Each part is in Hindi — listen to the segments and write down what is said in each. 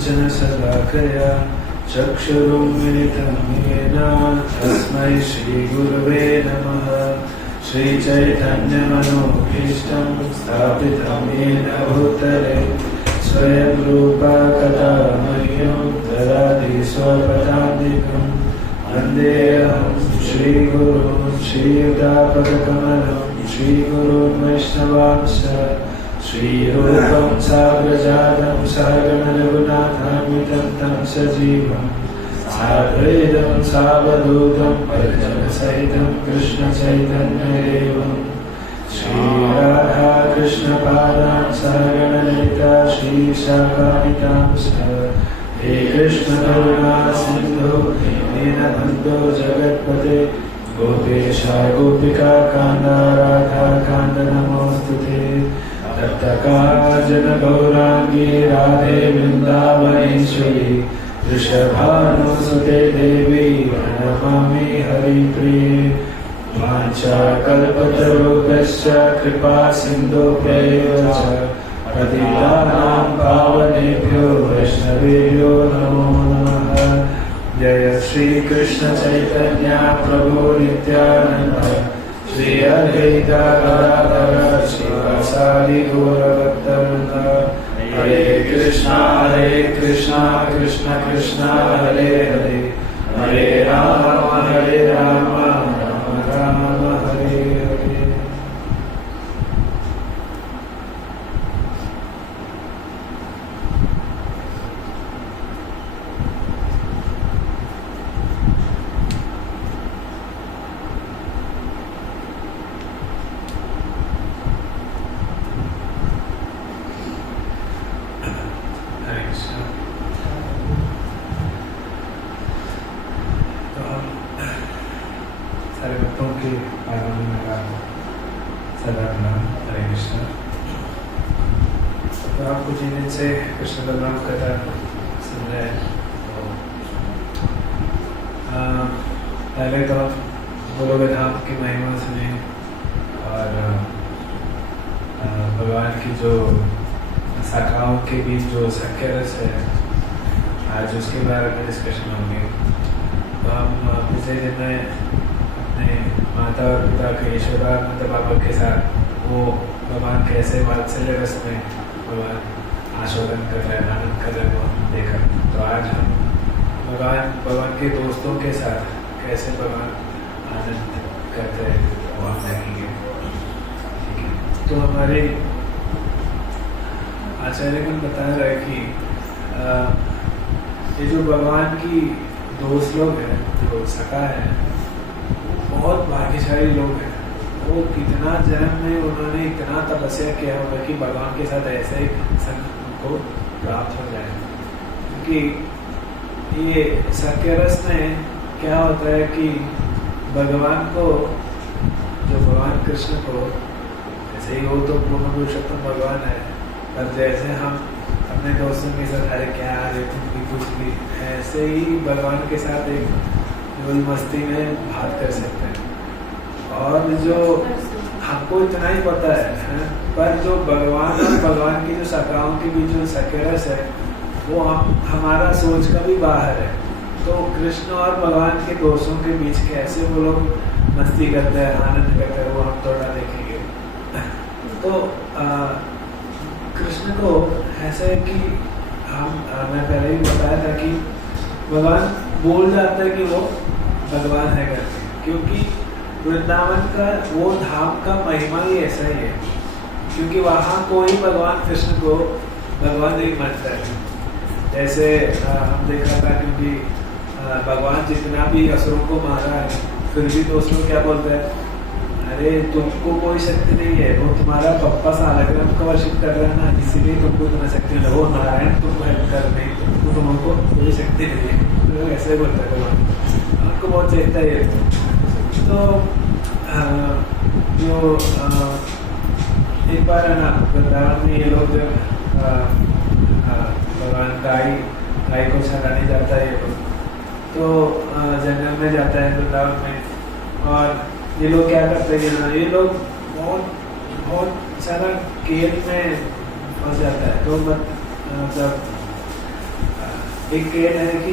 काञ्चनशलाकया चक्षुरुन्मिलितं येन तस्मै श्रीगुरवे नमः। श्रीचैतन्यमनोभीष्टं स्थापितं येन भूतले स्वयं रूपा कदा मह्यं ददाति स्वपदान्तिकं। वन्देऽहं श्रीगुरुं श्रीयुतापदकमलं श्रीगुरुं वैष्णवांश्च। श्रीरूपं साग्रजातं सहगणरघुनाथान्वितं तं सजीवं साद्वैतं सावधूतं परिजनसहितं कृष्णचैतन्यदेवं। श्रीराधा कृष्णपादान् सहगणललिता श्रीशाखान्वितांश्च। हे कृष्णकरुणा सिन्धो दीनबन्धो जगत्पते गोपेश गोपिका कान्त राधा कान्त नमोऽस्तुते। तप्तकाञ्चन गौराङ्गी राधे वृन्दावनेश्वरी वृषभानुसुते देवी प्रणमामि हरिप्रिये। वाञ्छाकल्पतरुभ्यश्च कृपा सिन्धुभ्यैव च पतितानां पावनेभ्यो वैष्णवेभ्यो नमो नमः। जय श्री कृष्ण चैतन्य प्रभु नित्यानंद श्री अद्वैत गदाधर शिवासादि गौरभक्तवृंद। हरे कृष्णा कृष्ण कृष्ण हरे हरे हरे राम राम राम हरे हरे। तो आप कुछ ही दिन से कृष्ण बलराम कथा सुन रहे हैं। पहले तो गोलोक धाम की महिमा सुने और भगवान की जो शाखाओं के बीच जो सख्य रस है आज उसके बारे में डिस्कशन होंगे। तो हम पिछले दिन में अपने माता और पिता के यशोदानंद बाबा के साथ वो भगवान कैसे वात्सल्य रस में भगवान आस्वादन कर रहे हैं, आनंद कर रहे हैं, वो देखा। तो आज हम भगवान के दोस्तों के साथ कैसे भगवान आनंद करते हैं वो हम देखेंगे। तो हमारे आचार्यगण बता रहे हैं कि ये जो भगवान की दोस्त लोग हैं, जो सखा है, बहुत भाग्यशाली लोग हैं। वो कितना जन्म में उन्होंने इतना तपस्या किया होगा कि भगवान के साथ ऐसे ही संग को प्राप्त हो जाए। क्योंकि ये सख्य रस में क्या होता है कि भगवान को, जो भगवान कृष्ण को, ऐसे ही वो तो पूर्ण पुरुषोत्तम भगवान है, पर जैसे हम अपने दोस्तों के साथ अरे क्या अरे तुम भी कुछ भी, ऐसे ही भगवान के साथ एक मस्ती में बात कर सकते हैं। और जो हमको इतना ही पता है, पर जो भगवान और भगवान की जो शाखाओं के बीच जो सकेरस है वो हमारा सोच का भी बाहर है। तो कृष्ण और भगवान के दोस्तों के बीच कैसे वो लोग मस्ती करते हैं, आनंद करते हैं, वो हम थोड़ा देखेंगे। तो कृष्ण को ऐसे कि मैं पहले ही बताया था कि भगवान बोल जाता है कि वो भगवान है करके, क्योंकि वृंदावन का वो धाम का महिमा ही ऐसा ही है। क्योंकि वहाँ कोई भगवान कृष्ण को भगवान नहीं मानता है। जैसे हम देखा था, क्योंकि भगवान जितना भी असुरों को मारा है फिर भी दोस्त लोग क्या बोलते हैं, अरे तुमको कोई शक्ति नहीं है, वो तुम्हारा पप्पा सालग्राम को वर्शिप कर रहा है ना, इसीलिए तुमको इतना शक्ति नहीं है। वो नारायण तुमको हेल्प कर नहीं, तुमको कोई शक्ति नहीं है। तो ऐसे बोलता है भगवान, आपको बहुत चेता है। तो जो एक बार है ना वृंदावन में ये लोग भगवान गाय को चराने जाता है ये लोग, तो जंगल में जाता है वृंदावन में। और ये लोग क्या करते हैं ना, ये लोग बहुत सारा खेल में फंस जाता है। तो मतलब एक खेल है कि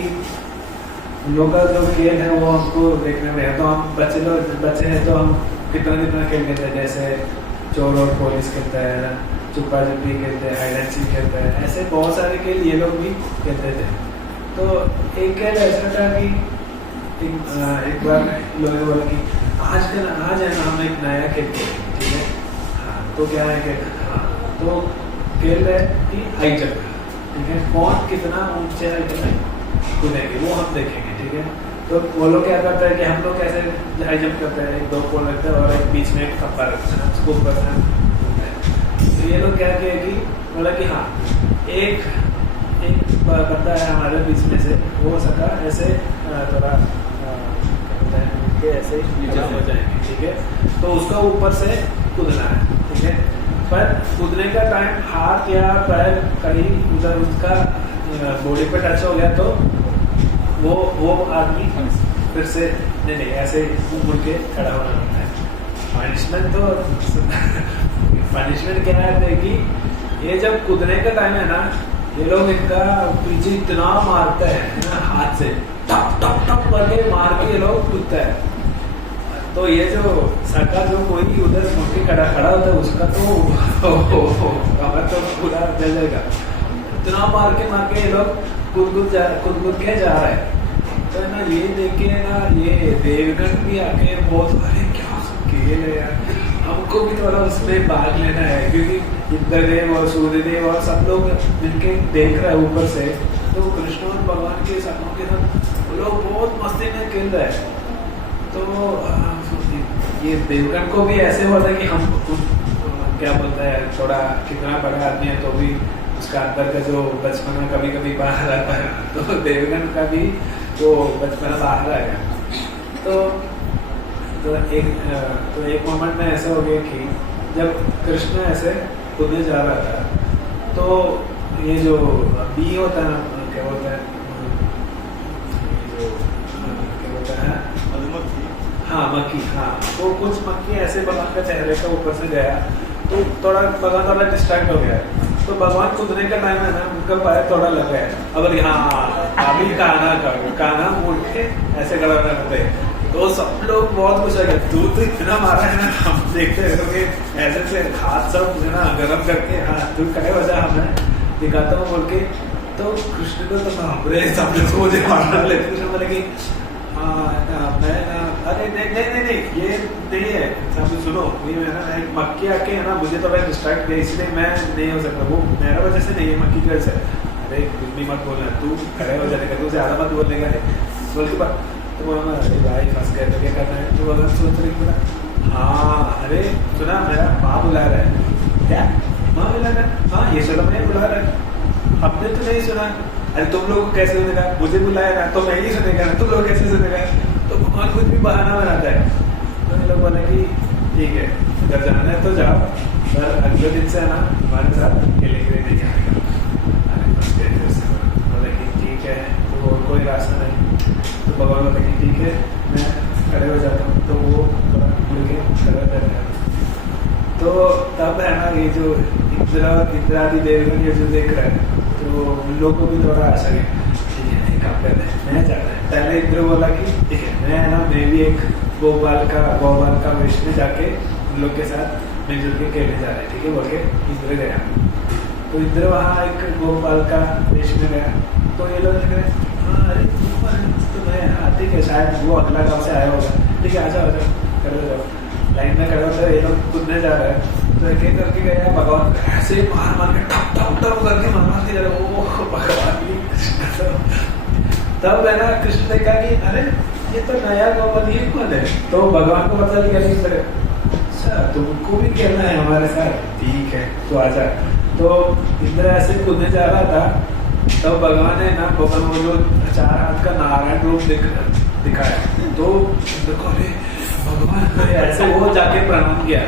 उन लोग का जो खेल है वो हमको देखने में है, तो हम बच्चे हैं तो हम कितना कितना खेल खेलते हैं, जैसे चोर और पुलिस खेलते हैं, छुपा छुपी खेलते हैं, हाइड एंड सीक खेलते हैं, ऐसे बहुत सारे खेल ये लोग भी खेलते थे। तो एक खेल ऐसा था कि एक बार लोगों ने बोला कि आज है ना हम एक नया खेल खेलेंगे, ठीक है। हाँ, तो क्या है कि हाँ, तो खेल है कि हाई जंप, ठीक है, कौन कितना ऊंचे हाइट में कूदेंगे वो हम देखेंगे, ठीक है। तो वो लोग क्या करते हैं कि हम लोग कैसे हाई जंप करते हैं, एक दो पोल रखते हैं और एक बीच में एक खंभा रखते हैं, उसको ऊपर से घूमते हैं। तो ये लोग क्या किया कि बोला कि हाँ एक बंदा है हमारे बीच में से, वो सका ऐसे थोड़ा ऐसे नीचे हो जाएंगे, ठीक है। तो उसका ऊपर से कूदना है, ठीक है। पर कूदने का टाइम हाथ या पैर कहीं उधर उसका बॉडी पे टच हो गया तो वो आदमी फिर से नहीं ऐसे मुड़ के खड़ा होना पड़ता है। पनिशमेंट तो पनिशमेंट क्या है कि ये जब कूदने का टाइम है ना, ये लोग इनका पीछे इतना मारते हैं ना, हाथ से टप टप टप करके मार के ये लोग कूदते हैं। तो ये जो सका जो कोई उधर मुड़ के खड़ा होता है उसका तो कमर तो पूरा जल जाएगा, इतना मार के ये लोग कूद के जा रहे हैं। तो है ना ये देख के ना ये देवगन भी आके बहुत अरे क्या खेल है यार, हमको भी थोड़ा उसमें भाग लेना है, क्योंकि इंद्रदेव और सूर्यदेव और सब लोग मिलके देख रहे हैं ऊपर से। तो कृष्ण और भगवान के सामने के साथ वो लोग बहुत मस्ती में खेल रहे हैं। तो ये देवगन को भी ऐसे हुआ था कि हम क्या बोलते हैं थोड़ा कितना बड़ा आदमी है तो भी उसका अंदर का जो बचपना कभी कभी बाहर आता है, तो देवगन का भी वो बचपना बाहर आ गया। तो एक मोमेंट में ऐसा हो गया कि जब कृष्ण ऐसे कूदने जा रहा था तो ये जो बी होता है ना, क्या बोलता है, क्या बोलता है, हाँ मक्खी, हाँ, तो कुछ मक्खी ऐसे भगवान का चेहरे का ऊपर से गया तो भगवान थोड़ा डिस्ट्रैक्ट हो गया। तो भगवान कूदने का टाइम है ना, उनका पैर थोड़ा लग गया है। अब हाँ अभी कान्हा मुड़ के ऐसे खड़ा करते, तो सब लोग बहुत खुश है, तू तो इतना मारा है ना, हम देखते रहोगे ऐसे से हाथ सब ना गर्म करके, हाँ तू कहे वजह हमें दिखाता हूँ बोल के। तो कृष्ण को तो बापरे सब लोग मुझे मारना लेते, कृष्ण बोले कि मैं अरे नहीं ये नहीं है, सब सुनो, ये मैं ना एक मक्खी आके है ना मुझे तो डिस्ट्रैक्ट किया, इसलिए मैं नहीं हो सकता, वो मेरा वजह से नहीं है, मक्खी की वजह से। अरे कुछ भी मत बोलना, तू खड़े हो जाने का, तू ज्यादा मत बोलने का है बोल के बात। तो बोला अरे भाई फंस गए तो क्या करना है। तो अगर सोच रही बोला हाँ अरे सुना मेरा माँ बुला रहा है, क्या माँ बुला रहा है, हाँ ये चलो मैं बुला रहा है, हमने तो नहीं सुना, अरे तुम लोग को कैसे सुनेगा, मुझे बुलाया ना तो मैं ही सुनेगा ना, तुम लोग कैसे सुनेगा। तो भगवान कुछ भी बहाना बनाता है। तो ये लोग बोले कि ठीक है अगर जाना है तो जाओ, पर अगले दिन से ना हमारे साथ खेलने के लिए नहीं आएगा। बोले कि ठीक है, तो और कोई रास्ता नहीं। तो भगवान बोले कि ठीक है मैं खड़े हो जाता हूँ, तो वो थोड़ा मुड़ के खड़ा कर रहा है। तो तब है ना ये जो इंद्रादि देवगन ये जो देख रहा है, तो उन लोग को भी थोड़ा आशा है, ठीक है एक काम करते हैं, मैं जा रहा है। पहले इंद्र बोला कि ठीक है मैं भी एक गोपाल का वेश में जाके उन लोग के साथ मिलजुल के खेलने जा रहे हैं, ठीक है बोल के इंद्र गया। तो इंद्र वहाँ एक गोपाल का वेश में गया, तो ये लोग देख रहे हाँ अरे तो मैं हाँ ठीक है शायद वो अगला गाँव से आया होगा, ठीक है आ जाओ खड़े हो जाओ। लाइन में खड़े होते हैं, ये लोग कूदने जा रहे हैं, तो एक एक करके गया भगवान ऐसे मार के टप टप टप करके मार के जा रहे, ओह भगवान की कृष्ण। तब है ना कृष्ण ने कहा कि अरे ये तो नया गोपाल ये कौन है। तो भगवान को पता लगा कि अच्छा तुमको भी खेलना है हमारे साथ, ठीक है तो आजा। तो इंद्र ऐसे कूदने जा रहा था, तब भगवान है ना भगवान वो जो 4 हाथ का नारायण रूप दिखाया। तो इंद्र को अरे भगवान ऐसे वो जाके प्रणाम किया।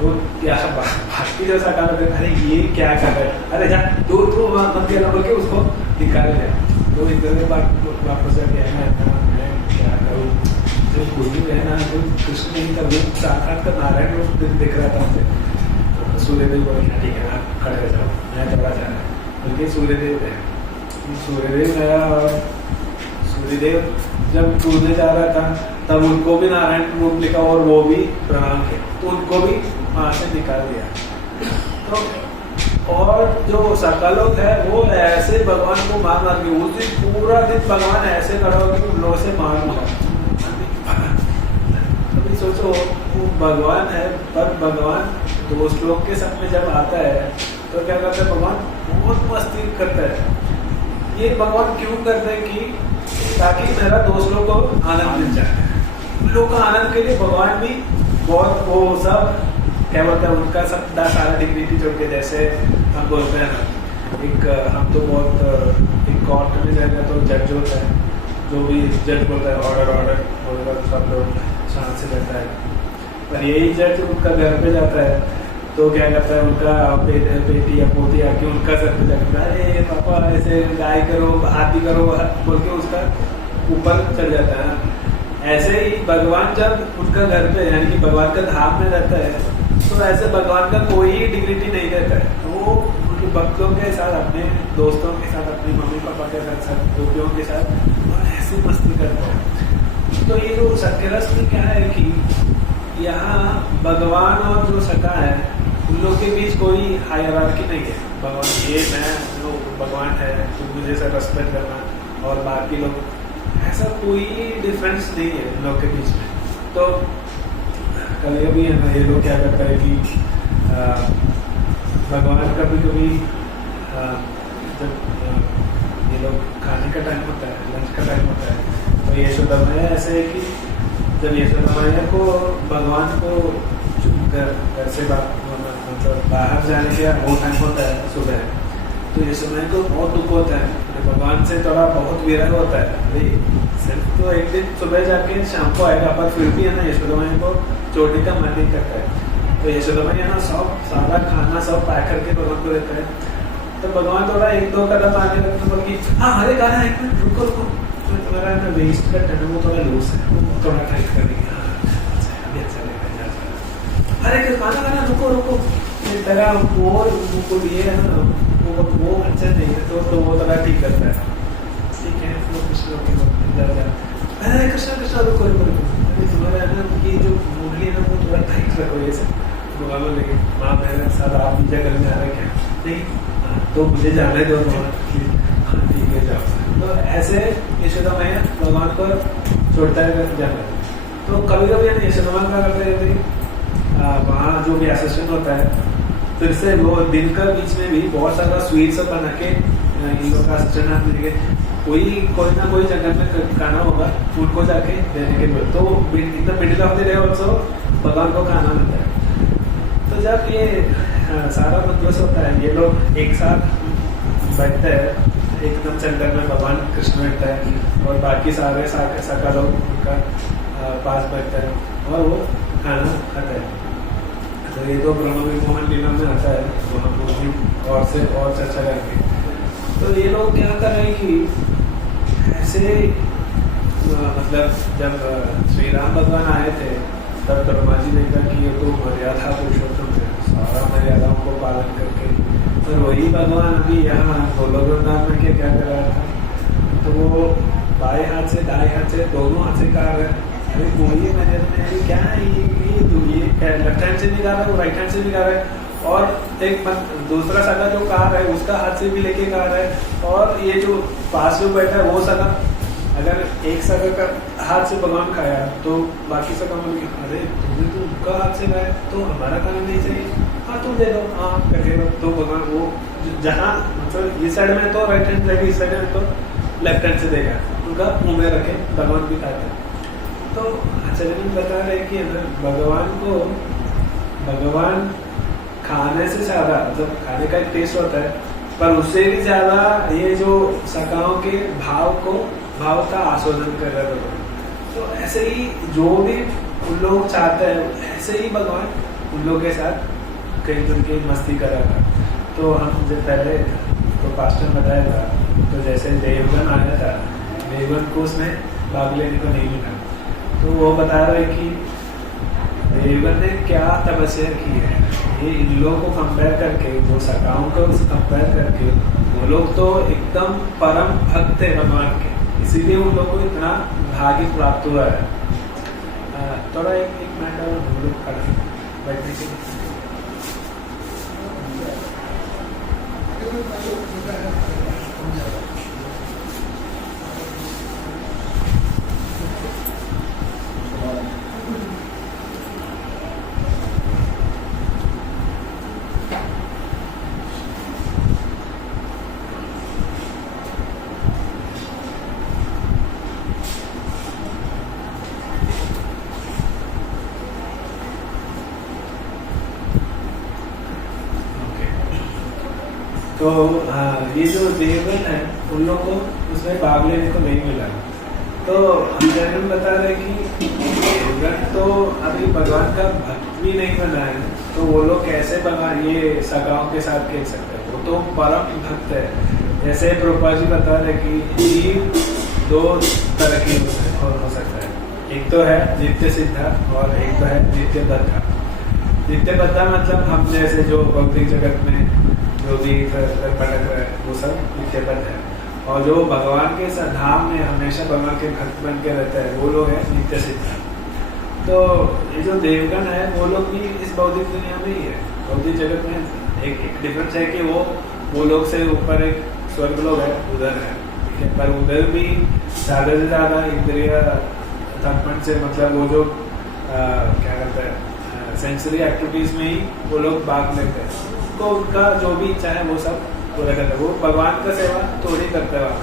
तो क्या भक्ति जैसा कहा, अरे ये क्या कर रहे हैं, अरे जा तो मत गया बोल के उसको निकाल दिया। तो इंद्र ने वापस गया है ना मैं क्या करूँ, जो गुरु है ना जो कृष्ण नहीं था वो 4 हाथ का नारायण रूप दिख रहा था मुझे। तो सूर्यदेव बोले ठीक है आप खड़े हो जाओ, मैं थोड़ा जा रहा है, बल्कि सूर्यदेव है सूर्यदेव गया और सूर्यदेव जब कूदने जा रहा था तब उनको भी नारायण रूप लिखा और वो भी प्रणाम किया, तो उनको भी वहां से निकाल दिया। तो और जो सकलोक है वो ऐसे भगवान को मार मार के उस दिन पूरा दिन भगवान ऐसे खड़ा होकर उन लोगों से मार मारा। अभी सोचो वो भगवान है, पर भगवान दोस्त लोग के साथ में जब आता है तो क्या करता है, भगवान बहुत मस्ती करता है। ये भगवान क्यों करते हैं कि ताकि मेरा दोस्त लोग को आनंद मिल जाए। उन लोग का आनंद के लिए भगवान भी बहुत वो सब क्या बोलते हैं उनका सब सारा डिग्निटी जोड़ के, जैसे हम बोलते हैं ना एक हम तो बहुत एक कोर्ट में जाएगा तो जज होता है, जो भी जज बोलता है ऑर्डर ऑर्डर बोलेगा तो सब लोग शांत से रहता है। पर यही जज उनका घर पे जाता है तो क्या करता है, उनका बेटी या पोती आके उनका सर पे जाकर अरे पापा ऐसे गाय करो हाथी करो बोल के उसका ऊपर चढ़ जाता है ना। ऐसे ही भगवान जब उनका घर पे यानी कि भगवान का धाम में रहता है तो ऐसे भगवान का कोई डिग्निटी नहीं रहता है। वो उनके भक्तों के साथ, अपने दोस्तों के साथ, अपने मम्मी पापा के साथ, गोपियों के साथ और ऐसे मस्ती करता है। तो ये जो सत्यरस में क्या है कि यहाँ भगवान और जो सखा है उन लोग के बीच कोई हायरार्की नहीं है। भगवान ये मैं जो भगवान है तुम मुझे से रेस्पेक्ट करना और बाकी लोग, ऐसा कोई डिफरेंस नहीं है इन लोग के बीच में। तो कभी कभी ये लोग क्या करता है कि भगवान कभी कभी जब ये लोग खाने का टाइम होता है, लंच का टाइम होता है, तो यशोदा मैया ऐसे है कि जब यशोदा मैया को भगवान को घर से मतलब बाहर जाने का वो टाइम होता है सुबह, तो यशोदा को बहुत दुख होता है, तो भगवान से थोड़ा बहुत विरह होता है। अरे सिर्फ तो एक दिन सुबह जाके शाम को आएगा, पर फिर भी है ना यशोदा मैया को छोड़ने का मन नहीं करता है। तो यशोदा मैया ना सब सारा खाना सब पैक करके भगवान को देता है। तो भगवान थोड़ा एक दो कदम आने लगते हैं कि हाँ अरे गाना एक मिनट रुको रुको, तो तुम्हारा ना वेस्ट कट है वो थोड़ा लूज है, वो थोड़ा टाइट कर देंगे। अरे खाना खाना रुको रुको, तेरा वो ये है ना वो अच्छा नहीं है, तो वो थोड़ा ठीक करता है। ठीक है वो कृष्ण अरे कृष्ण कृष्ण रुको रुको रुको, तुम्हारा ना ये जो मुरली है ना वो थोड़ा टाइट रखो ये सब। भगवान बोले माँ मेरे साथ आप जगह में जा रहे क्या? नहीं तो मुझे जाने दो, ठीक है जाओ। तो ऐसे यशोदा मैया भगवान को छोड़ता है जाना। तो कभी कभी यशोदा मैया क्या करते हैं, वहाँ जो भी असिस्टेंट होता है फिर से वो दिन का बीच में भी बहुत सारा स्वीट सब बना के इन लोग का असिस्टेंट हाथ मिलेंगे, कोई ना कोई जंगल में खाना होगा उनको जाके देने के लिए। तो इतना middle of the day also भगवान को खाना मिलता है। तो जब ये सारा मतलब होता है, ये लोग एक साथ बैठते हैं एकदम सेंटर में, भगवान कृष्ण बैठता है और बाकी सारे सका लोग उनका पास बैठते हैं और वो खाना खाता है। तो ये तो ब्रह्म विमोहन लीला में आता है, तो हम लोग और से और चर्चा करेंगे। तो ये लोग क्या कर रहे हैं कि ऐसे मतलब जब श्री राम भगवान आए थे तब ब्रह्मा जी ने कहा कि ये तो मर्यादा पुरुषोत्तम है, सारा मर्यादाओं को पालन करके। तो वही भगवान अभी यहाँ गोलोक वृंदावन में क्या कर रहा था, तो वो बाएं हाथ से दाएं हाथ से दोनों हाथ से कहा है अरे वही मैंने क्या है ये लेफ्ट हैंड से भी गा रहा है, वो राइट हैंड से भी गा रहा है, और एक दूसरा सगा जो कार है उसका हाथ से भी लेके गा रहा है, और ये जो पास में बैठा है वो सगा अगर एक सगा का हाथ से भगवान खाया तो बाकी सगा बोले अरे तुमने तो उनका हाथ से खाया तो हमारा खाना नहीं चाहिए, हाँ तुम दे दो, हाँ करके तो भगवान वो जहाँ मतलब इस साइड में तो राइट हैंड रहेगी, इस साइड में तो लेफ्ट हैंड से देगा, उनका मुंह में रखे भगवान भी खाते हैं। तो आचार्य जी बता रहे कि भगवान को भगवान खाने से ज्यादा मतलब खाने का एक टेस्ट होता है, पर उससे भी ज्यादा ये जो सखाओं के भाव का आस्वादन कर रहे हैं। तो ऐसे ही जो भी उन लोग चाहते हैं ऐसे ही भगवान उन लोगों के साथ कई दिन की मस्ती कर रहा था। तो हम जब पहले तो पास्टर बताया था, तो जैसे देवगन आया था, देवगन को उसने भाग लेने को नहीं मिला, तो वो बता रहे कि देवगन ने क्या तपस्या की है, ये इन लोगों को कंपेयर करके, जो सखाओं को कंपेयर करके वो लोग तो एकदम परम भक्त है भगवान के, इसीलिए उन लोगों को इतना भाग्य प्राप्त हुआ है। थोड़ा एक मिनट और हम लोग खड़े बैठने के लिए। तो ये जो देवगण है उन लोगों को उसमें भाग लेने को नहीं मिला। तो हम जैन बता रहे कि देवगण तो अभी भगवान का भक्त भी नहीं बना है, तो वो लोग कैसे भगवान ये सगाओं के साथ खेल सकते हैं? वो तो परम भक्त है। जैसे प्रभुपाद जी बता रहे कि जीव दो तरह की हो सकता है, एक तो है नित्य सिद्धा और एक तो है नित्य बद्धा। नित्य बद्धा मतलब हम जैसे जो भौतिक जगत में जो भी भटक रहे वो सब नित्य बद्ध है, और जो भगवान के धाम में हमेशा भगवान के भक्त बन के रहते हैं वो लोग है नित्य सिद्धा। तो ये जो देवगण है वो लोग भी इस भौतिक दुनिया में ही है। भौतिक जगत में एक डिफरेंस है कि वो लोग से ऊपर एक स्वर्ग लोग है, उधर है, ठीक है। पर उधर भी ज्यादा से ज्यादा इंद्रिय तर्पण से मतलब वो जो क्या कहते हैं सेंसरी एक्टिविटीज में ही वो लोग भाग लेते हैं, तो उनका जो भी इच्छा है वो सब पूरा करते हैं। वो भगवान का सेवा थोड़ी करते हैं।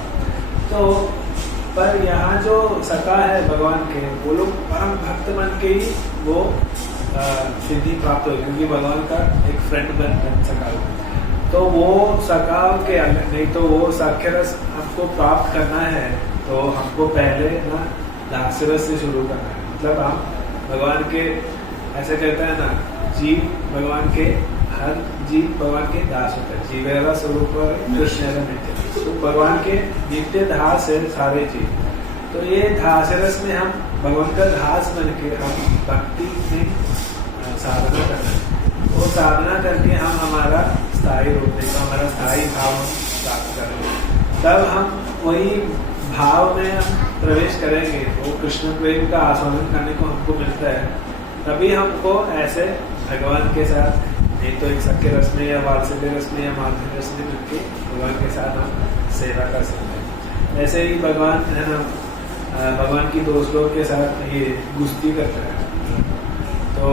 तो पर यहाँ जो सखा है भगवान के वो लोग परम भक्त बन के ही वो सिद्धि प्राप्त हुई, क्योंकि भगवान का एक फ्रेंड बन सका। तो वो सखा के अलग नहीं, तो वो साख्य रस हमको प्राप्त करना है तो हमको पहले ना दास्य रस से शुरू करना है। मतलब हम भगवान के ऐसे कहते हैं ना, जीव भगवान के हर जीव भगवान के दास होते हैं। जीवेरा स्वरूप कृष्ण नित्य, तो भगवान के नित्य दास है सारे जीव। तो ये दास रस में हम भगवान का दास बन के हम भक्ति में साधना करना है। वो साधना करके हम हमारा स्थायी रूप देगा, हमारा स्थायी भाव प्राप्त करेंगे। तब हम वही भाव में हम प्रवेश करेंगे, वो कृष्ण प्रेम का आस्वादन करने को हमको मिलता है। तभी हमको ऐसे भगवान के साथ नहीं तो एक सख्य रस में या वात्सल्य रस में या माधुर्य रस में मिलकर भगवान के साथ हम सेवा कर सकते हैं। ऐसे ही भगवान है ना, भगवान की दोस्त लोग के साथ ये गुस्ती करते हैं। तो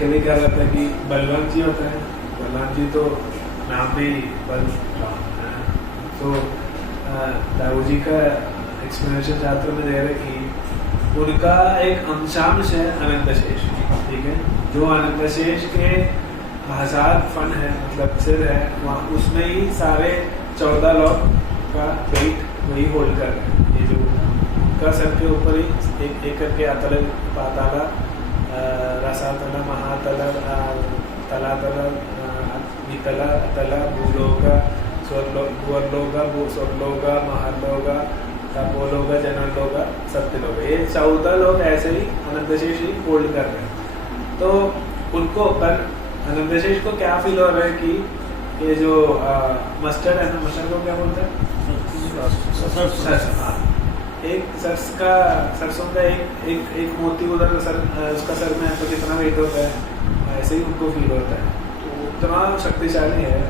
कभी क्या करता है कि बलवान जी होता है, बलवान जी तो नाम भी बलवान है। तो दाऊ जी का एक्सप्लेनेशन शास्त्र में दे रहे कि उनका एक अंशांश है अनंत शेष, ठीक है। जो अनंत शेष के 1000 फन है, मतलब सिर है, वहाँ उसमें ही सारे 14 लोग का वेट वही होल्ड कर रहे हैं। ये जो उनका सर के ऊपर ही एक एक करके अतल पाताला रसातला महातला तलातला वितला अतला भूलोगा स्वर्लोगा स्वर्लोगा महालोगा तपोलोगा जनलोगा सत्यलोगा, ये 14 लोग ऐसे ही अनंतशेष ही होल्ड कर रहे हैं। तो उनको पर अनंतशेष को क्या फील हो रहा है कि ये जो मस्टर्ड है ना, मस्टर्ड को क्या बोलते हैं, एक सरसों का एक मोती उधर उसका सर में तो कितना वेट होता है, ऐसे ही उनको फील होता है। तो उतना शक्तिशाली है।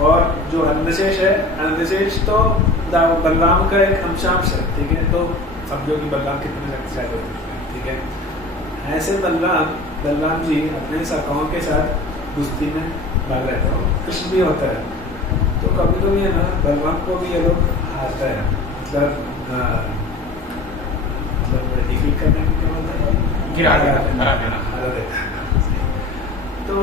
और जो अनंतशेष है, अनंतशेष तो बलराम का एक अंशांश है, ठीक है। तो समझो कि बलराम कितने शक्तिशाली होते हैं, ठीक है। ऐसे बलराम जी अपने सखाओं के साथ कुश्ती में भाग लेते हैं। कृष्ण भी होता है, तो कभी कभी है ना बलराम को भी ये लोग हारता है, मतलब डिफीट करने को क्या बोलते हैं, हरा देता है। तो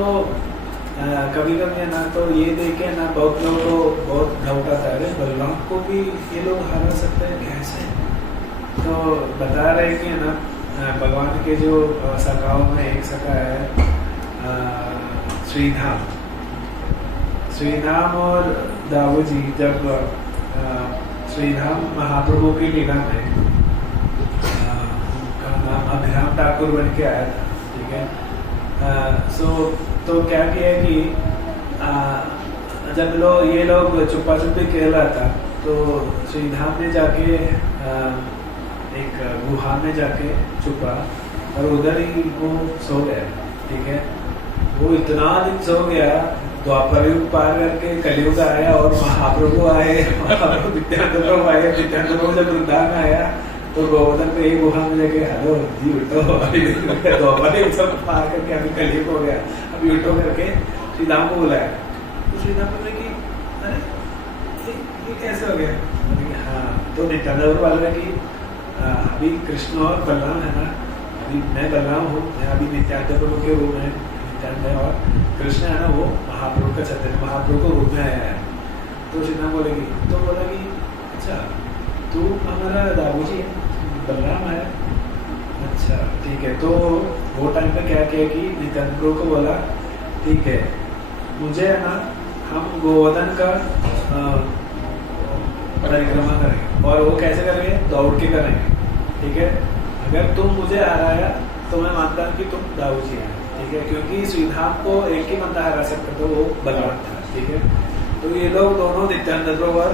कभी कभी है ना, तो ये देखे ना बहुत लोगों को बहुत डाउट आता है, बलराम को भी ये लोग हरा सकते हैं कैसे? तो बता रहे कि ना भगवान के जो सखाओं में एक सखा है श्रीधाम और दाऊ जी जब श्रीधाम महाप्रभु की लीला में उनका नाम अभिराम ठाकुर बन के आया था, ठीक है। तो क्या किया कि जब ये लोग छुपा छुपी खेल रहा था, तो श्रीधाम ने जाके एक गुहा में जाके छुपा और उधर ही वो सो गया। ठीक है, वो इतना दिन सो गया, द्वापर युग पार करके कलयुग आया और महाप्रभु आए, महाप्रभु नित्यानंद प्रभु आए। नित्यानंद प्रभु जब वृंदावन में आया तो गोवर्धन पे एक गुहा में जाके हेलो जी उठो, द्वापर युग सब पार करके अभी कलयुग हो गया, अभी उठो करके श्रीधाम को बुलाया। तो श्रीधाम बोले कि अरे ये कैसे हो गया? हाँ, तो नित्यानंद वाले कि अभी कृष्ण और बलराम है ना, अभी मैं बलराम हूँ, मैं अभी नित्यानंद प्रभु के रूप में नित्यानंद, और कृष्ण है ना वो महाप्रभु का चैतन्य महाप्रभु को रूप में आया है। तो श्रीधाम बोलेगी, तो बोला कि अच्छा तू हमारा दाबूजी है, बलराम है, अच्छा ठीक है। तो वो टाइम पे क्या किया कि नित्यानंद प्रभु को बोला ठीक है, मुझे है ना हम गोवर्धन का परिक्रमा करेंगे, और वो कैसे करेंगे? दौड़ के करेंगे। ठीक है, अगर तुम मुझे हराया तो मैं मानता हूँ कि तुम दाऊजी है। ठीक है, क्योंकि श्रीधाम को एक ही बंदा हरा सकता था, वो बलराम था। ठीक है, तो ये लोग दोनों नित्यानंद प्रभु और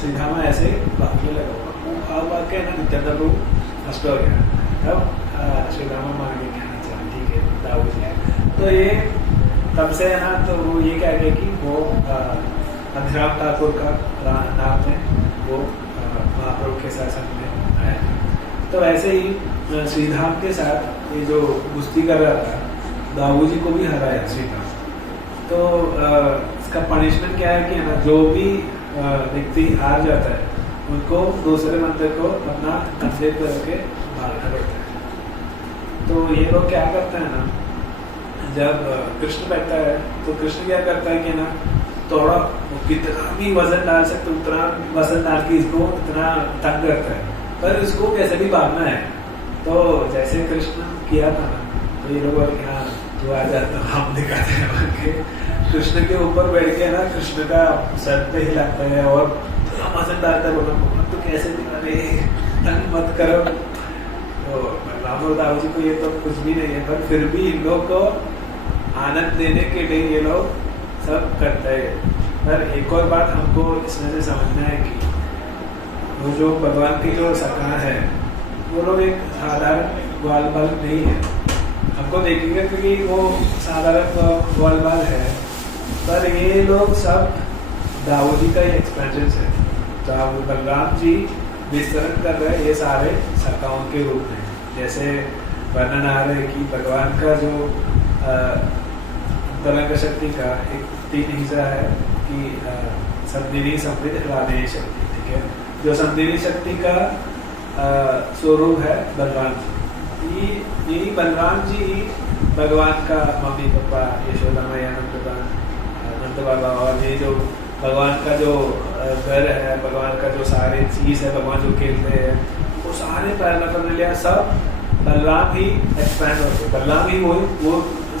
श्रीधाम ऐसे भागने लगा, भाग के ना नित्यानंद प्रभु नष्ट हो गया। तब श्रीधाम मान के कहना चाहिए ठीक है दाऊजी है। तो ये तब से है ना, तो वो ये कह गया कि वो अधिराम ठाकुर का नाम है, वो महाप्रभु के शासन में आया। तो वैसे ही श्रीधाम के साथ ये जो कुश्ती कर रहा था, दाऊजी को भी हराया श्रीधाम। तो इसका पनिशमेंट क्या है कि है ना, जो भी व्यक्ति हार जाता है उनको दूसरे मंदिर को अपना कंधे पर रख के भागना पड़ता है। तो ये लोग क्या करते हैं ना, जब कृष्ण बैठता है तो कृष्ण क्या करता है कि ना थोड़ा कितना भी वजन डाल सकते उतना वजन डाल के इसको इतना तंग करता है, पर इसको कैसे भी भागना है। तो जैसे कृष्ण किया था ना, तो ये लोग हाँ जो आ जाता हम दिखाते हैं कृष्ण के ऊपर बैठ के ना, कृष्ण का सर पे हिलाता है और वजन डालता है, बोला तो कैसे भी अरे तंग मत करो। तो राम और दाऊ जी को ये तो कुछ भी नहीं है, पर फिर भी इन लोग को आनंद देने के लिए ये लोग सब करते हैं। पर एक और बात हमको इसमें से समझना है कि वो जो भगवान की जो सरकार है, वो लोग एक साधारण ग्वाल बाल नहीं है। हमको देखेंगे क्योंकि वो साधारण ग्वाल बाल है, पर ये लोग सब दाऊ जी का ही एक्सपेंशन है। जब बलराम जी विस्तरण कर रहे ये सारे शाखाओं के रूप में, जैसे वर्णन आ रहे कि भगवान का जो तरंग शक्ति का एक 3 हिस्सा है कि संदिनी समृद्ध हृदय शक्ति। ठीक है, जो संदिनी शक्ति का स्वरूप है बलराम जी। यही बलराम जी भगवान का मम्मी पापा यशोदा मैया नंद बाबा, और ये जो भगवान का जो घर है, भगवान का जो सारे चीज है, भगवान जो खेलते हैं, वो सारे पैराफर्नालिया सब बलराम ही एक्सपैंड होते, बलराम ही वो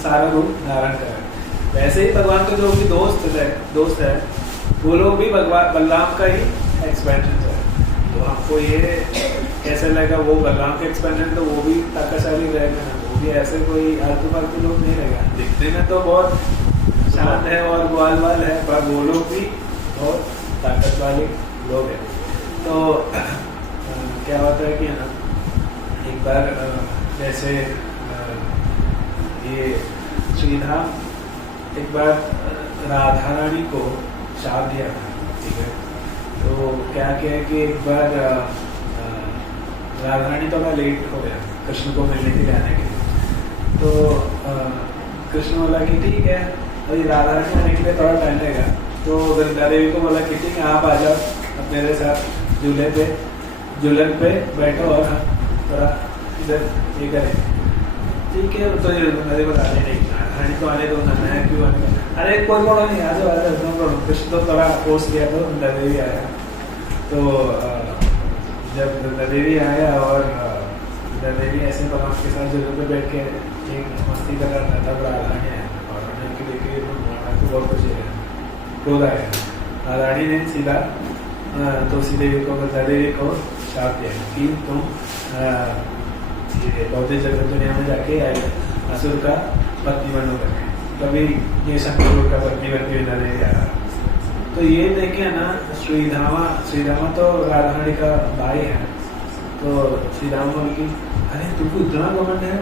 सारा रूप धारण करे। वैसे ही भगवान का जो भी दोस्त है वो लोग भी भगवान बलराम का ही एक्सपेंशन है। तो हमको ये कैसे लगेगा वो बलराम का एक्सपेंशन, तो वो भी ताकतशाली रहेगा ना, वो भी ऐसे कोई आलतू फालतू लोग नहीं रहेगा। दिखने में तो बहुत शांत है और ग्वाल बाल है, पर वो लोग भी बहुत ताकत वाले लोग हैं। तो क्या होता है कि ना, एक बार जैसे ये श्रीधाम एक बार राधा रानी को शाप दिया था। ठीक है, तो क्या किया कि एक बार राधा रानी थोड़ा लेट हो गया कृष्ण को मिलने के लिए आने के लिए। तो कृष्ण बोला कि ठीक है, अभी राधा रानी आने के लिए थोड़ा टाइम लगेगा। तो गंगा देवी को बोला कि ठीक है आप आ जाओ, अब मेरे साथ झूलन पे बैठो और हम थोड़ा इधर ये करें। ठीक है, तो ये गंगा देवी बता नहीं रानी तो आने दो ना, मैं क्यों आने दो, अरे कोई प्रॉब्लम नहीं, आ जाओ नो प्रॉब्लम। कृष्ण तो थोड़ा फोर्स किया तो गंगा देवी आया। तो जब गंगा देवी आया और गंगा देवी ऐसे भगवान के साथ जगह पे बैठ के एक मस्ती कर रहा था, तब राधारानी आया और राधारानी के देखे तो बहुत खुशी है, क्रोध आया। राधारानी ने सीधा तुलसी देवी को गंगा देवी को शाप दिया कि तुम भौतिक जगत दुनिया में जाके आए असुर का पत्नी बनो करके। कभी ये शंकर का पत्नी बनती हुई नजर यार। तो ये देखे ना, श्रीधामा तो राधा रानी का भाई है। तो श्रीधाम बोल की अरे तुमको इतना घमंड है,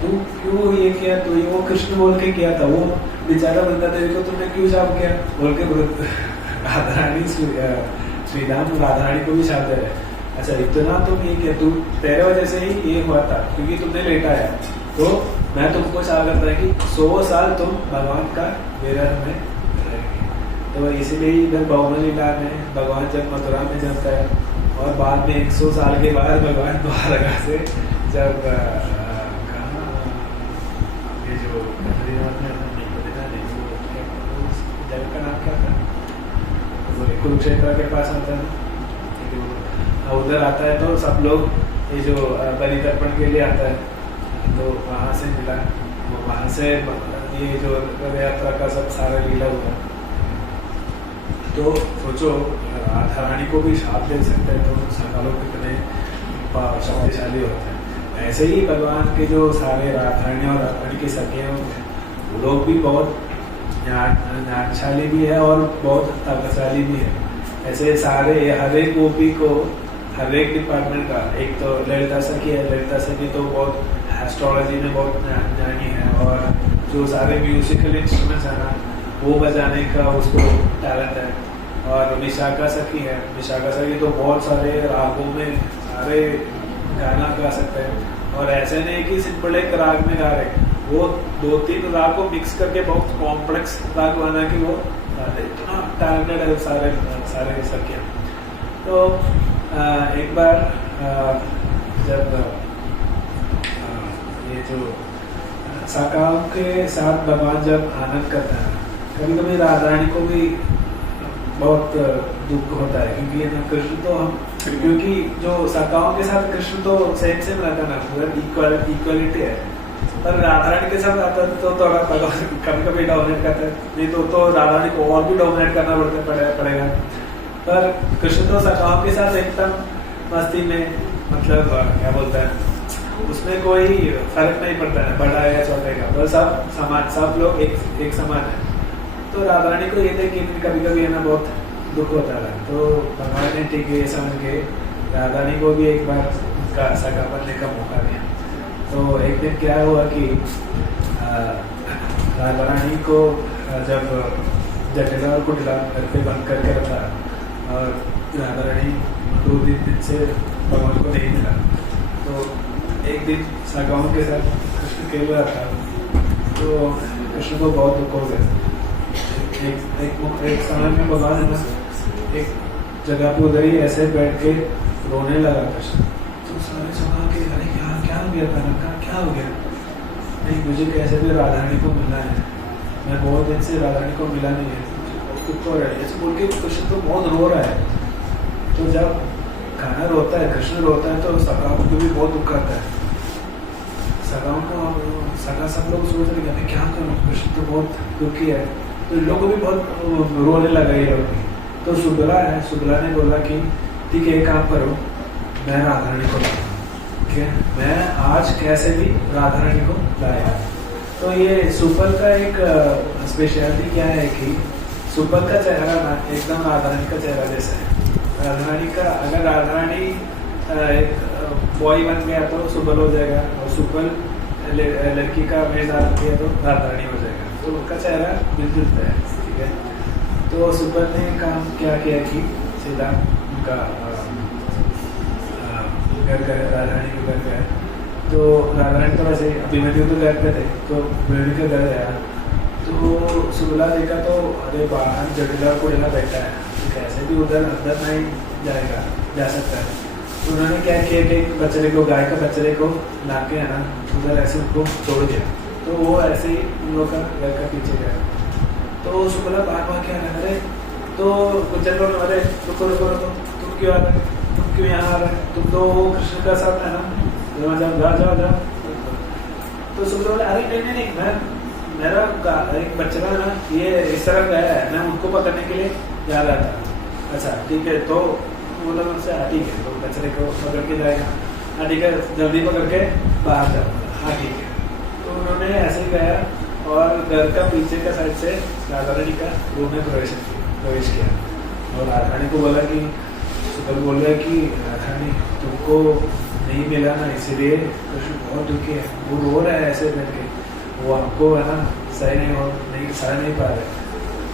तू क्यों ये किया? तो ये वो कृष्ण बोल के किया था, वो बेचारा बंदा देवी को तुमने क्यों शाप किया बोल के राधा रानी श्रीधाम राधा रानी को भी शाप दे रहे। अच्छा इतना तुम ये किया, तू तेरे वजह से ही ये हुआ था क्योंकि तुमने लेटा है, तो मैं तुमको शाप करता है कि 100 साल तुम भगवान का विरह में रहेंगे। तो इसीलिए इधर बहुमन लीला में भगवान जब मथुरा में जमता है और बाद में 100 साल के बाद भगवान द्वारका से जब ये जो जगह का नाम क्या था, कुरुक्षेत्र के पास आता है ना, उधर आता है तो सब लोग ये जो बलि तर्पण के लिए आता है, तो वहाँ से मिला, वहाँ से ये जो रथ यात्रा का सब सारा लीला हुआ। तो सोचो राधा रानी को भी शाप दे सकते हैं, तो सारा लोग कितने शक्तिशाली होते हैं। ऐसे ही भगवान के जो सारे राधा रानी और राधा रानी के सखे होते हैं, वो लोग भी बहुत ज्ञानशाली भी है और बहुत ताकतशाली भी है। ऐसे सारे हर एक गोपी को हर एक डिपार्टमेंट का, एक तो ललिता सखी है, ललिता सखी तो बहुत एस्ट्रोलॉजी में बहुत ज्ञानी है, और जो सारे म्यूजिकल इंस्ट्रूमेंट्स है ना वो बजाने का उसको टैलेंट है। और विशाखा सखी है, विशाखा सखी तो बहुत सारे रागों में सारे गाना गा सकते हैं, और ऐसे नहीं कि सिंपल एक राग में गा रहे, वो 2-3 राग को मिक्स करके बहुत कॉम्प्लेक्स राग बना के वो गाते, इतना टैलेंटेड है सारे सखियाँ। तो एक बार जब ये जो सखाओं के साथ भगवान जब आनंद करता है, कभी कभी राधा रानी को भी बहुत दुख होता है, क्योंकि ना कृष्ण तो हम, क्योंकि जो सखाओं के साथ कृष्ण तो सेम रहता ना, पूरा इक्वलिटी है, पर राधा रानी के साथ आता तो थोड़ा कभी कभी डोमिनेट करता है, नहीं तो राधा रानी को और भी डोमिनेट करना पड़ेगा। पर कृष्ण तो सखाओं के साथ एकदम मस्ती में, मतलब क्या बोलता है, उसमें कोई फर्क नहीं पड़ता है बड़ा है या छोटे का, बस सब समान, सब लोग एक समान है। तो राधा रानी को ये देख के कभी कभी है ना बहुत दुख होता है, तो भगवान ने ठीक है समझ के राधा रानी को भी एक बार उसका सखा बनने का मौका दिया। तो एक दिन क्या हुआ कि राधा रानी को जब जटिला और कुटिला घर पे बंद करके रखा, और राधा रानी 2 दिन से भगवान को नहीं मिला, तो एक दिन सखाओं के साथ कृष्ण खेल रहा था, तो कृष्ण को बहुत दुख हो गया। एक समय में भगवान है ना एक जगह पर उधर ही ऐसे बैठ के रोने लगा कृष्ण। तो सारे सखा के अरे क्या हो गया था, क्या हो गया? नहीं, मुझे कैसे भी राधा रानी को मिलना है, मैं बहुत दिन से राधा रानी को मिला नहीं है, दुख हो रहा है, ऐसे बोल के कृष्ण तो बहुत रो रहा है। तो जब खाना रोता है, कृष्ण रोता है, तो सखाओं को भी बहुत दुख आता है। सखाओं को सखा सब लोग सोच रहे मैं क्या करूँ, कृष्ण तो बहुत दुखी है, तो इन लोगों को भी बहुत रोने लगा ये लोग। तो शुभला है, शुभला ने बोला कि ठीक है एक काम करो, मैं राधा रानी को लाऊं, ठीक है, मैं आज कैसे भी राधा रानी को लाया। तो ये सुपल का एक स्पेशलिटी क्या है कि सुपल का चेहरा ना एकदम राधा रानी का चेहरा जैसा है। राधा रानी का, अगर राधा रानी एक बॉय बन गया तो सुपल हो जाएगा, और सुपल लड़की का वेश डाल दिया तो राधा रानी हो जाएगा, तो उनका चेहरा मिलजुलता है, ठीक है। तो सुपल ने काम क्या किया कि सीधा उनका घर गए, राधा रानी के घर गए, तो राधा रानी तो वैसे अभिमन्यु तो घर पे थे, तो अभिमन्यु के घर गया, तो सुबला देखा तो अरे बाहर जटिला कोडिला बैठा है, कैसे भी उधर अंदर नहीं जा सकता है। तो उन्होंने क्या किया कि बच्चे को, गाय का बच्चे को ला के है ना उधर ऐसे उनको छोड़ दिया, तो वो ऐसे ही उन लोग का घर का पीछे गया। तो सुबला बार क्या लग रहे, तो गुजर लोग अरे रुको, तुम क्यों आ रहे, तुम क्यों यहाँ आ रहे, तुम तो कृष्ण का साथ है ना, जाओ। तो सुबला बोला अरे नहीं, मैं मेरा एक बच्चा ना ये इस तरह गया है, मैं उनको पकड़ने के लिए जा रहा था। अच्छा ठीक है, तो बोला मुझसे ठीक है, तो बच्चे को पकड़ के जाएगा, हाँ ठीक है, जल्दी पकड़ के बाहर जाओ, हाँ ठीक है। तो उन्होंने ऐसे ही गया और घर का पीछे का साइड से राधा रानी का रूम में प्रवेश किया। और राधा रानी को बोला कि सुबल बोल रहा है कि राधा रानी तुमको नहीं मिला ना, इसीलिए कृष्ण बहुत दुखी है, वो रो रहा है ऐसे करके, वो हमको है ना सह नहीं पा रहे,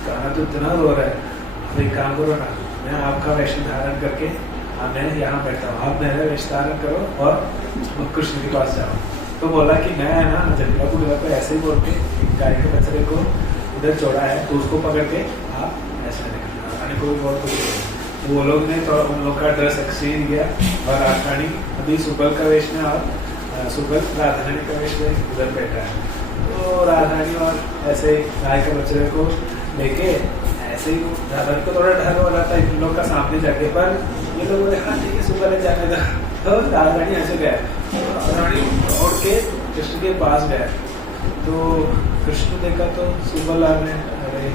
कहना तो इतना रो रहा है, अब एक काम करो ना, मैं आपका वेश धारण करके मैं यहाँ बैठा हूँ, आप मेरा वेश धारण करो और कृष्ण के पास जाओ। तो बोला कि मैं है ना जगलापुर जगह पे ऐसे ही बोल के गाय के बछड़े को उधर छोड़ा है, तो उसको पकड़ के आप ऐसा निकलना, रानी को भी बहुत खुशी हुई। वो लोग ने तो उन लोग का ड्रेस एक्सचेंज किया और राधारानी अभी सुबल का वेश में और सुबल राधारानी का वेश में उधर बैठा है। तो राधारानी और ऐसे गाय के बछड़े को लेके ऐसे ही राधारानी को थोड़ा डर हो रहा था इन लोग का सामने जाके, पर ये लोग बोले हाँ ठीक है सुबल जाने का। तो राधारानी ऐसे गए, राधारानी उड़ के कृष्ण के पास गए, तो कृष्ण देखा तो सुबल आ रहे, अरे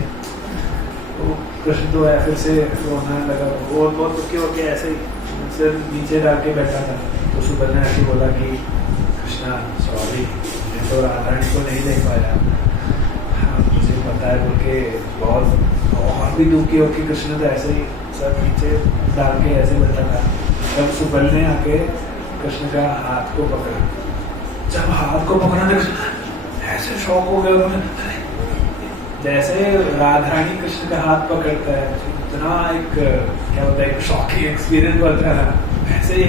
तो कृष्ण तो है फिर से रोना लगा, वो बहुत दुखी होके ऐसे ही सिर नीचे डाल के बैठा था। तो सुबल ने ऐसे बोला कि कृष्णा सॉरी, मैं तो राधारानी को नहीं देख पाया, हाँ मुझे पता है बोल के बहुत और भी दुखी होके कृष्ण तो ऐसे ही सर नीचे डाल के ऐसे बैठा था। तब सुबल ने आके कृष्ण का हाथ को पकड़ा, जब हाथ को पकड़ा तो ऐसे शौक हो गया उन्होंने, जैसे राधारानी कृष्ण का हाथ पकड़ता है इतना एक क्या होता है एक शॉकिंग एक्सपीरियंस होता है ना, ऐसे ही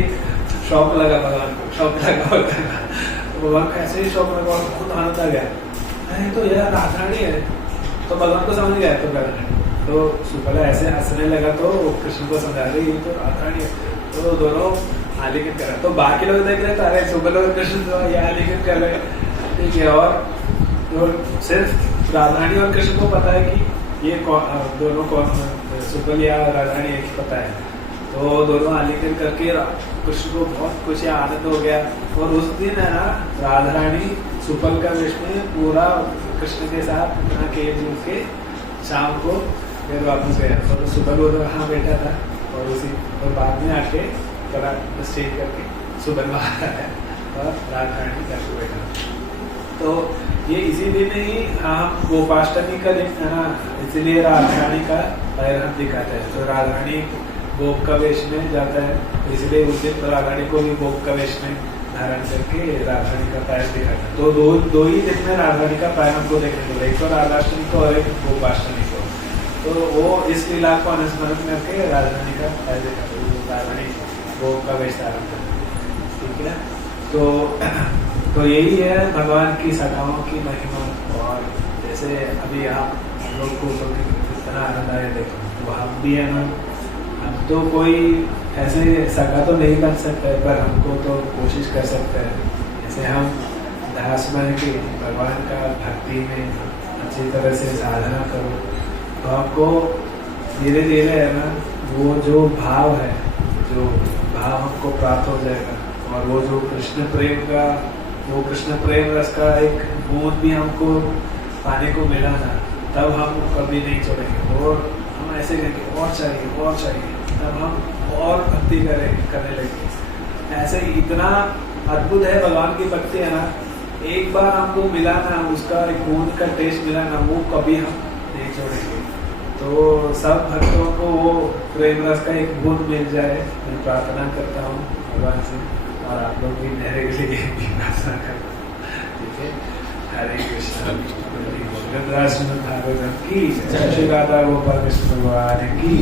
शौक लगा भगवान को, शौक लगा होता है भगवान को, ऐसे ही शौक लगा और बहुत आनंद आ गया, नहीं तो यह राधारानी है। तो भगवान को समझ गया तो राधारानी, तो सुबल ऐसे हंसने लगा तो कृष्ण को समझा रही ये तो राधारानी है, तो दोनों आलिंगन कर रहे। तो बाकी लोग देख रहे थे सुबल और कृष्ण तो ये आलिंगन कर रहे, ठीक है, और सिर्फ राधारानी और कृष्ण को पता है कि ये दोनों कौन, सुबल या राधारानी एक ही पता है। तो दोनों आलिंगन करके कृष्ण को बहुत खुशी आनंद हो गया। और उस दिन है ना राधारानी सुबल का वेश में पूरा कृष्ण के साथ अपना खेल जुल के शाम को फिर वापस गया। तो सुबल वो वहाँ बैठा था और उसी और बाद में आके थोड़ा स्टेज करके सुबल बाहर आया और राधारानी करके बैठा। तो ये इसी दिन ही हम गोपाष्टमी का दिन है ना, इसीलिए राधारानी का पैर हम दिखाते हैं। तो राधारानी गोप का वेश में जाता है, इसलिए उस दिन राधारानी को भी गोप का वेश में धारण करके राधारानी का पैर दिखाता है। तो दो ही दिन में राधारानी का पैर हमको देखने को, एक तो राधाष्टमी को और एक गोपाष्टमी को। तो वो इस लीला को अनुस्मरण करके राधारानी का पैर दिखाते हैं, राधारानी गोप का वेश धारण करते हैं, ठीक है। तो यही है भगवान की सखाओं की महिमा। और जैसे अभी आप लोग को कितना आनंद आया देखो, तो हम भी है ना, हम तो कोई ऐसे सखा तो नहीं बन सकते, पर हमको तो कोशिश कर सकते हैं। जैसे हम दास बन के भगवान का भक्ति में अच्छी तरह से साधना करो, तो आपको धीरे धीरे है ना वो जो भाव है, जो भाव हमको प्राप्त हो जाएगा। और वो जो कृष्ण प्रेम का, वो कृष्ण प्रेम रस का एक बूंद भी हमको पाने को मिला ना, तब हम कभी नहीं छोड़ेंगे और हम ऐसे करेंगे और चाहिए, तब हम और भक्ति करने लगेंगे। ऐसे इतना अद्भुत है भगवान की भक्ति है ना, एक बार हमको मिला ना, उसका एक बूंद का टेस्ट मिला ना, वो कभी हम नहीं छोड़ेंगे। तो सब भक्तों को वो प्रेम रस का एक बूंद मिल जाए, मैं प्रार्थना करता हूँ भगवान से, और आप लोग भी मेरे लिए प्रार्थना करना, ठीक है। हरे कृष्ण भागवतम की, श्री राधा गोपाल कृष्ण भगवान की।